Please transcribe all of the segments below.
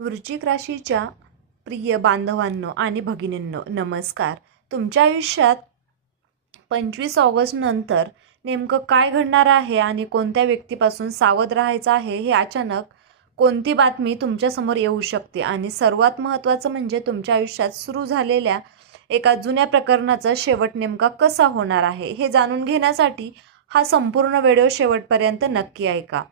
वृश्चिक राशीच्या प्रिय बांधवांनो आणि भगिनींनो नमस्कार. तुमच्या आयुष्यात 25 ऑगस्ट नंतर नेमकं काय घडणार आहे आणि कोणत्या व्यक्तीपासून सावध राहायचं आहे, हे अचानक कोणती बातमी तुमच्यासमोर येऊ शकते आणि सर्वात महत्त्वाचं म्हणजे तुमच्या आयुष्यात सुरू झालेल्या एका जुन्या प्रकरणाचा शेवट नेमका कसा होणार आहे हे जाणून घेण्यासाठी हा संपूर्ण व्हिडिओ शेवटपर्यंत नक्की ऐका.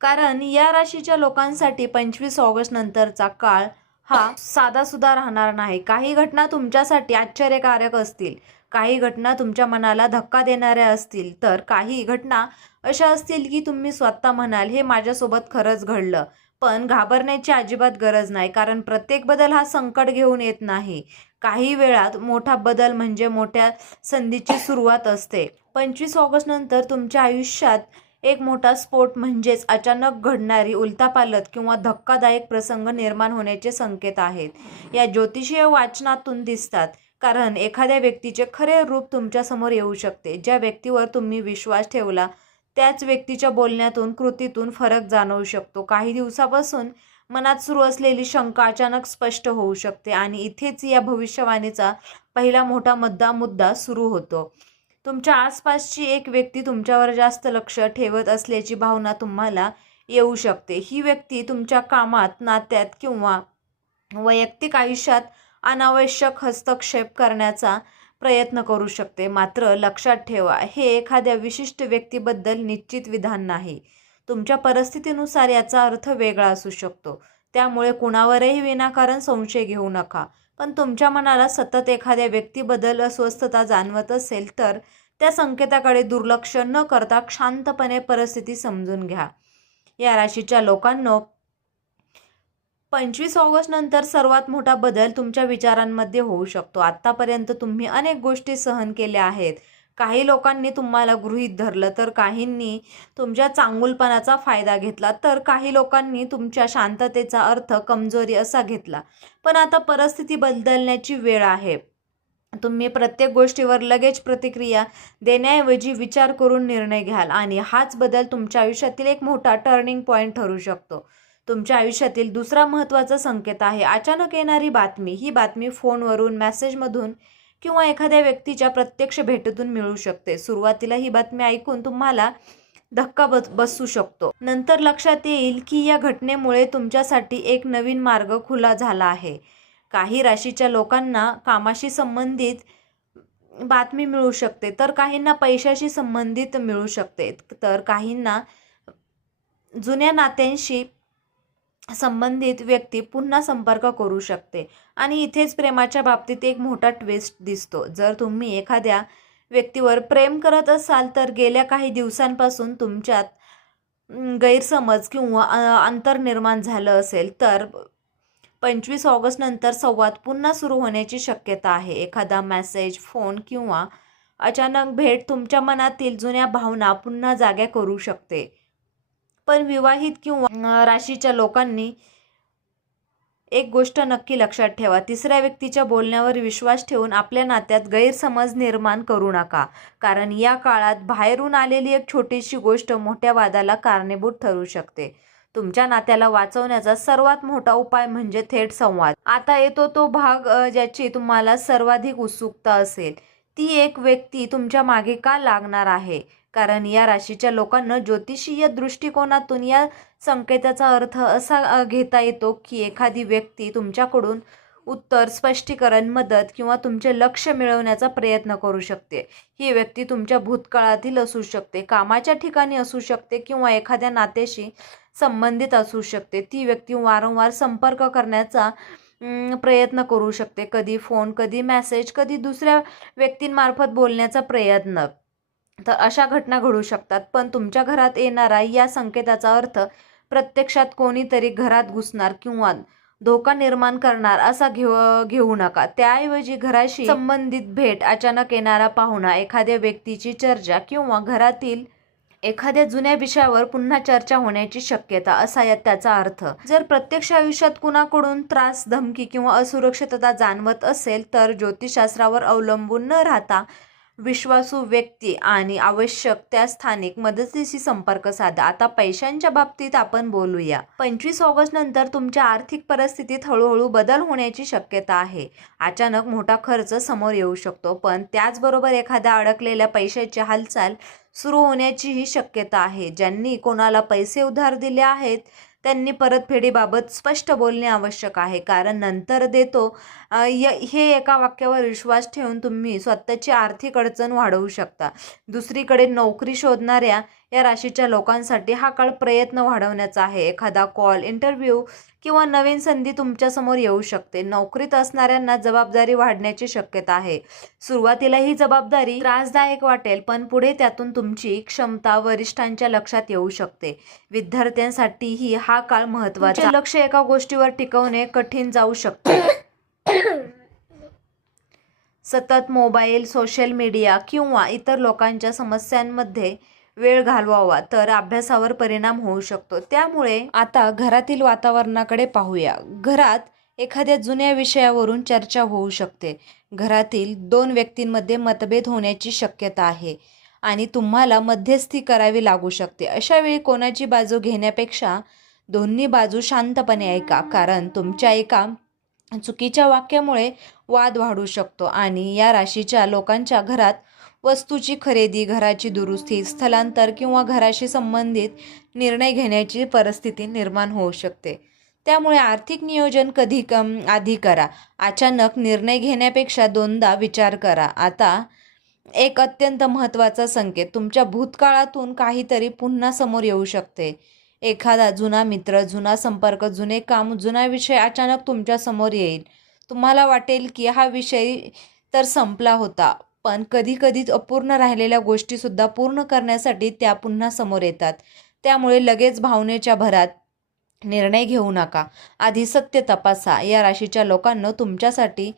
कारण या राशीच्या लोकांसाठी 25 ऑगस्ट नंतरचा काळ हा साधासुद्धा राहणार नाही. काही घटना तुमच्यासाठी आश्चर्यकारक असतील, काही घटना तुमच्या मनाला धक्का देणाऱ्या असतील, तर काही घटना अशा असतील की तुम्ही स्वतः म्हणाल हे माझ्यासोबत खरंच घडलं. पण घाबरण्याची अजिबात गरज नाही, कारण प्रत्येक बदल हा संकट घेऊन येत नाही. काही वेळात मोठा बदल म्हणजे मोठ्या संधीची सुरुवात असते. 25 ऑगस्ट नंतर तुमच्या आयुष्यात एक मोठा स्फोट म्हणजेच अचानक घडणारी उलथापालथ किंवा धक्कादायक प्रसंग निर्माण होण्याचे संकेत आहेत. या ज्योतिषीय वाचनातून दिसतात, कारण एखाद्या व्यक्तीचे खरे रूप तुमच्यासमोर येऊ शकते. ज्या व्यक्तीवर तुम्ही विश्वास ठेवला त्याच व्यक्तीच्या बोलण्यातून, कृतीतून फरक जाणवू शकतो. काही दिवसापासून मनात सुरू असलेली शंका अचानक स्पष्ट होऊ शकते आणि इथेच या भविष्यवाणीचा पहिला मोठा मुद्दा सुरू होतो. तुमच्या आसपासची एक व्यक्ती तुमच्यावर जास्त लक्ष ठेवत असल्याची भावना तुम्हाला येऊ शकते. ही व्यक्ती तुमच्या कामात, नात्यात किंवा वैयक्तिक आयुष्यात अनावश्यक हस्तक्षेप करण्याचा प्रयत्न करू शकते. मात्र लक्षात ठेवा, हे एखाद्या विशिष्ट व्यक्तीबद्दल निश्चित विधान नाही. तुमच्या परिस्थितीनुसार याचा अर्थ वेगळा असू शकतो. त्यामुळे कुणावरही विनाकारण संशय घेऊ नका. पण तुमच्या मनाला सतत एखाद्या व्यक्तीबद्दल अस्वस्थता जाणवत असेल तर त्या संकेताकडे दुर्लक्ष न करता शांतपणे परिस्थिती समजून घ्या. या राशीच्या लोकांनो, 25 ऑगस्ट नंतर सर्वात मोठा बदल तुमच्या विचारांमध्ये होऊ शकतो. आतापर्यंत तुम्ही अनेक गोष्टी सहन केल्या आहेत. काही लोकांनी तुम्हाला गृहीत धरलं, तर काहींनी तुमच्या चांगुलपणाचा फायदा घेतला, तर काही लोकांनी तुमच्या शांततेचा अर्थ कमजोरी असा घेतला. पण आता परिस्थिती बदलण्याची वेळ आहे. तुम्ही प्रत्येक गोष्टीवर लगेच प्रतिक्रिया देण्याऐवजी विचार करून निर्णय घ्याल आणि हाच बदल तुमच्या आयुष्यातील एक मोठा टर्निंग पॉईंट ठरू शकतो. तुमच्या आयुष्यातील दुसरा महत्त्वाचा संकेत आहे अचानक येणारी बातमी. ही बातमी फोनवरून, मेसेजमधून किंवा एखाद्या व्यक्तीच्या प्रत्यक्ष भेटीतून मिळू शकते. सुरुवातीला ही बातमी ऐकून तुम्हाला धक्का बसू शकतो. नंतर लक्षात येईल की या घटनेमुळे तुमच्यासाठी एक नवीन मार्ग खुला झाला आहे. काही राशीच्या लोकांना कामाशी संबंधित बातमी मिळू शकते, तर काहींना पैशाशी संबंधित मिळू शकते, तर काहींना जुन्या नात्यांशी संबंधित व्यक्ती पुन्हा संपर्क करू शकते. आणि इथेच प्रेमाच्या बाबतीत एक मोठा ट्विस्ट दिसतो. जर तुम्ही एखाद्या व्यक्तीवर प्रेम करत असाल तर गेल्या काही दिवसांपासून तुमच्यात गैरसमज किंवा अंतर निर्माण झालं असेल तर 25 ऑगस्ट नंतर संवाद पुन्हा सुरू होण्याची शक्यता आहे. एखादा मेसेज, फोन किंवा अचानक भेट तुमच्या मनातील जुन्या भावना पुन्हा जाग्या करू शकते. पण विवाहित किंवा राशीच्या लोकांनी एक गोष्ट नक्की लक्षात ठेवा, तिसऱ्या व्यक्तीच्या बोलण्यावर विश्वास ठेवून आपल्या नात्यात गैरसमज निर्माण करू नका. कारण या काळात बाहेरून आलेली एक छोटीशी गोष्ट मोठ्या वादाला कारणीभूत ठरू शकते. तुमच्या नात्याला वाचवण्याचा सर्वात मोठा उपाय म्हणजे थेट संवाद. आता येतो तो भाग ज्याची तुम्हाला सर्वाधिक उत्सुकता असेल. ती एक व्यक्ती तुमच्या मागे का लागणार आहे? कारण या राशीच्या लोकांना ज्योतिषीय दृष्टिकोनातून या संकेताचा अर्थ असा घेता येतो की एखादी व्यक्ती तुमच्याकडून उत्तर, स्पष्टीकरण, मदत किंवा तुमचे लक्ष मिळवण्याचा प्रयत्न करू शकते. ही व्यक्ती तुमच्या भूतकाळातील असू शकते, कामाच्या ठिकाणी असू शकते किंवा एखाद्या नात्याशी संबंधित असू शकते. ती व्यक्ती वारंवार संपर्क करण्याचा प्रयत्न करू शकते. कधी फोन, कधी मेसेज, कधी दुसऱ्या व्यक्तींमार्फत बोलण्याचा प्रयत्न. तर अशा घटना घडू शकतात. पण तुमच्या घरात येणारा या संकेताचा अर्थ प्रत्यक्षात कोणीतरी घरात घुसणार किंवा धोका निर्माण करणार असा घेऊ नका. त्याऐवजी घराशी संबंधित भेट, अचानक येणारा पाहुणा, एखाद्या व्यक्तीची चर्चा किंवा घरातील एखाद्या जुन्या विषयावर पुन्हा चर्चा होण्याची शक्यता असा त्याचा अर्थ. जर प्रत्यक्ष आयुष्यात कुणाकडून त्रास, धमकी किंवा असुरक्षितता जाणवत असेल तर ज्योतिषशास्त्रावर अवलंबून न राहता विश्वासू व्यक्ती आणि आवश्यक त्या स्थानिक मदतीशी संपर्क साधा. आता पैशांच्या बाबतीत आपण बोलूया. 25 ऑगस्ट नंतर तुमच्या आर्थिक परिस्थितीत हळूहळू बदल होण्याची शक्यता आहे. अचानक मोठा खर्च समोर येऊ शकतो, पण त्याचबरोबर एखाद्या अडकलेल्या पैशाची हालचाल सुरू होण्याचीही शक्यता आहे. ज्यांनी कोणाला पैसे उधार दिले आहेत त्यांनी परतफेडीबाबत स्पष्ट बोलणे आवश्यक आहे, कारण नंतर देतो हे एका वाक्यावर विश्वास ठेवून तुम्ही स्वतःची आर्थिक अडचण वाढवू शकता. दुसरीकडे नोकरी शोधणाऱ्या या राशीच्या लोकांसाठी हा काळ प्रयत्न वाढवण्याचा आहे. एखादा कॉल, इंटरव्ह्यू किंवा नवीन संधी तुमच्यासमोर येऊ शकते. नोकरीत असणाऱ्यांना जबाबदारी वाढण्याची शक्यता आहे. सुरुवातीला ही जबाबदारी त्रासदायक वाटेल, पण पुढे त्यातून तुमची क्षमता वरिष्ठांच्या लक्षात येऊ शकते. विद्यार्थ्यांसाठीही हा काळ महत्त्वाचा. लक्ष एका गोष्टीवर टिकवणे कठीण जाऊ शकते. सतत मोबाईल, सोशल मीडिया किंवा इतर लोकांच्या समस्यांमध्ये वेळ घालवावा तर अभ्यासावर परिणाम होऊ शकतो. त्यामुळे आता घरातील वातावरणाकडे पाहूया. घरात एखाद्या जुन्या विषयावरून चर्चा होऊ शकते. घरातील 2 व्यक्तींमध्ये मतभेद होण्याची शक्यता आहे आणि तुम्हाला मध्यस्थी करावी लागू शकते. अशा वेळी कोणाची बाजू घेण्यापेक्षा दोन्ही बाजू शांतपणे ऐका, कारण तुमच्या एका चुकीच्या वाक्यामुळे वाद वाढू शकतो. आणि या राशीच्या लोकांच्या घरात वस्तूची खरेदी, घराची दुरुस्ती, स्थलांतर किंवा घराशी संबंधित निर्णय घेण्याची परिस्थिती निर्माण होऊ शकते. त्यामुळे आर्थिक नियोजन आधी करा. अचानक निर्णय घेण्यापेक्षा दोनदा विचार करा. आता एक अत्यंत महत्त्वाचा संकेत, तुमच्या भूतकाळातून काहीतरी पुन्हा समोर येऊ शकते. एखादा जुना मित्र, जुना संपर्क, जुने काम, जुना विषय अचानक तुमच्या समोर येईल. तुम्हाला वाटेल की हा विषय तर संपला होता, पण कधीकधी अपूर्ण राहिलेल्या गोष्टीसुद्धा पूर्ण करण्यासाठी त्या पुन्हा समोर येतात. त्यामुळे लगेच भावनेच्या भरात निर्णय घेऊ नका. आधी सत्य तपासा. या राशीच्या लोकांना तुमच्यासाठी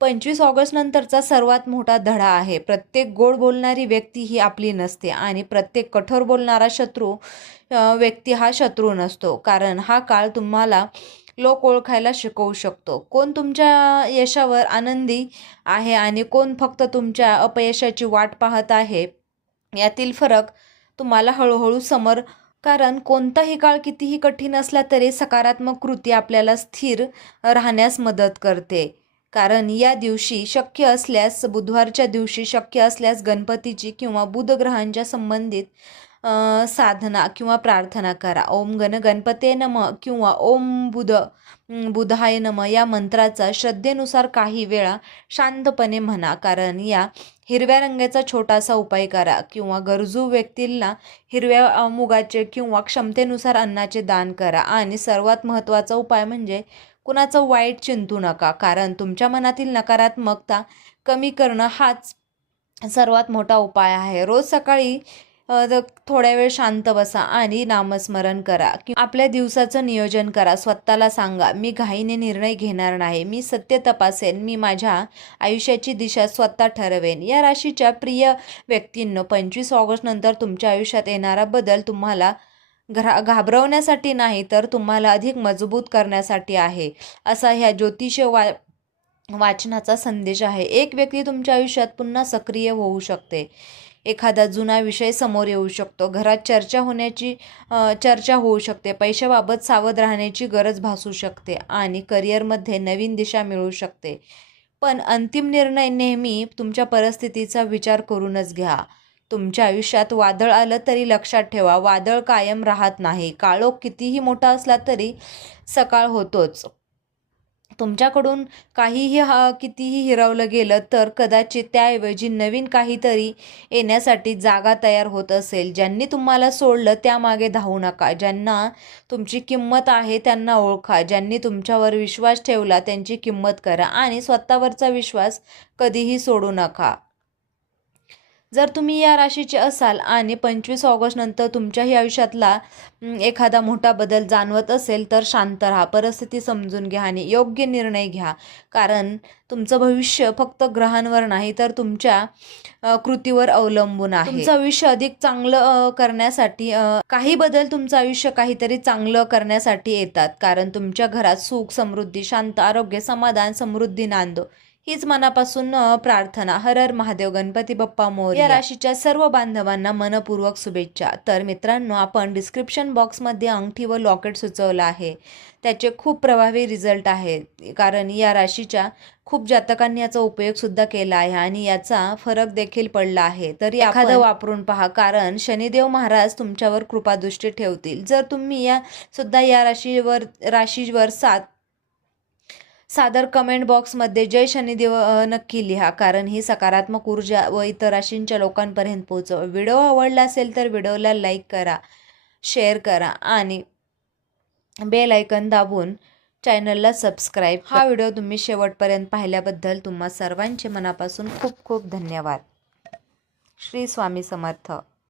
25 ऑगस्ट नंतरचा सर्वात मोठा धडा आहे. प्रत्येक गोड बोलणारी व्यक्ती ही आपली नसते आणि प्रत्येक कठोर बोलणारा व्यक्ती हा शत्रू नसतो. कारण हा काळ तुम्हाला लोक ओळखायला शिकवू शकतो. कोण तुमच्या यशावर आनंदी आहे आणि कोण फक्त तुमच्या अपयशाची वाट पाहत आहे, यातील फरक तुम्हाला हळूहळू समोर. कारण कोणताही काळ कितीही कठीण असला तरी सकारात्मक कृती आपल्याला स्थिर राहण्यास मदत करते. कारण या दिवशी शक्य असल्यास, बुधवारच्या दिवशी शक्य असल्यास गणपतीची किंवा बुध ग्रहांच्या संबंधित साधना किंवा प्रार्थना करा. ओम गणपते नमः किंवा ओम बुधाय नमः या मंत्राचा श्रद्धेनुसार काही वेळा शांतपणे म्हणा. कारण या हिरव्या रंगाचा छोटासा उपाय करा किंवा गरजू व्यक्तींना हिरव्या मुगाचे किंवा क्षमतेनुसार अन्नाचे दान करा. आणि सर्वात महत्त्वाचा उपाय म्हणजे कुणाचं वाईट चिंतू नका, कारण तुमच्या मनातील नकारात्मकता कमी करणं हाच सर्वात मोठा उपाय आहे. रोज सकाळी थोड्या वेळ शांत बसा आणि नामस्मरण करा. आपल्या दिवसाचं नियोजन करा. स्वतःला सांगा, मी घाईने निर्णय घेणार नाही, मी सत्य तपासेन, मी माझ्या आयुष्याची दिशा स्वतः ठरवेन. या राशीच्या प्रिय व्यक्तींनो, 25 ऑगस्ट नंतर तुमच्या आयुष्यात येणारा बदल तुम्हाला घाबरवण्यासाठी नाही तर तुम्हाला अधिक मजबूत करण्यासाठी आहे, असा ह्या ज्योतिष वाचनाचा संदेश आहे. एक व्यक्ती तुमच्या आयुष्यात पुन्हा सक्रिय होऊ शकते. एखादा जुना विषय समोर येऊ शकतो. घरात चर्चा होऊ शकते. पैशाबाबत सावध राहण्याची गरज भासू शकते आणि करिअरमध्ये नवीन दिशा मिळू शकते. पण अंतिम निर्णय नेहमी तुमच्या परिस्थितीचा विचार करूनच घ्या. तुमच्या आयुष्यात वादळ आलं तरी लक्षात ठेवा, वादळ कायम राहत नाही. काळोख कितीही मोठा असला तरी सकाळ होतोच. तुमच्याकडून कितीही हिरावलं गेलं तर कदाचित त्याऐवजी नवीन काहीतरी येण्यासाठी जागा तयार होत असेल. ज्यांनी तुम्हाला सोडलं त्यामागे धावू नका. ज्यांना तुमची किंमत आहे त्यांना ओळखा. ज्यांनी तुमच्यावर विश्वास ठेवला त्यांची किंमत करा आणि स्वतःवरचा विश्वास कधीही सोडू नका. जर तुम्ही या राशीचे असाल आणि 25 ऑगस्ट नंतर तुमच्याही आयुष्यातला एखादा मोठा बदल जाणवत असेल तर शांत राहा, परिस्थिती समजून घ्या आणि योग्य निर्णय घ्या. कारण तुमचं भविष्य फक्त ग्रहांवर नाही तर तुमच्या कृतीवर अवलंबून आहे. तुमचं आयुष्य अधिक चांगलं करण्यासाठी काही बदल तुमचं आयुष्य काहीतरी चांगलं करण्यासाठी येतात. कारण तुमच्या घरात सुख, समृद्धी, शांत, आरोग्य, समाधान, समृद्धी नांदो. हीच मनापासून प्रार्थना. हर हर महादेव, गणपती बाप्पा मोरया. या राशीच्या सर्व बांधवांना मनपूर्वक शुभेच्छा. तर मित्रांनो, आपण डिस्क्रिप्शन बॉक्समध्ये अंगठी व लॉकेट सुचवलं आहे. त्याचे खूप प्रभावी रिझल्ट आहेत, कारण या राशीच्या खूप जातकांनी याचा उपयोग सुद्धा केला आहे आणि याचा फरक देखील पडला आहे. तर एखादं वापरून पहा, कारण शनिदेव महाराज तुमच्यावर कृपादृष्टी ठेवतील. जर तुम्ही या राशीवर सादर कमेंट बॉक्समध्ये जय शनिदेव नक्की लिहा, कारण ही सकारात्मक ऊर्जा व इतर राशींच्या लोकांपर्यंत पोहोचवा. व्हिडिओ आवडला असेल तर व्हिडिओला लाईक करा, शेअर करा आणि बेल आयकन दाबून चॅनलला सबस्क्राईब. हा व्हिडिओ तुम्ही शेवटपर्यंत पाहिल्याबद्दल तुम्हा सर्वांचे मनापासून खूप खूप धन्यवाद. श्री स्वामी समर्थ.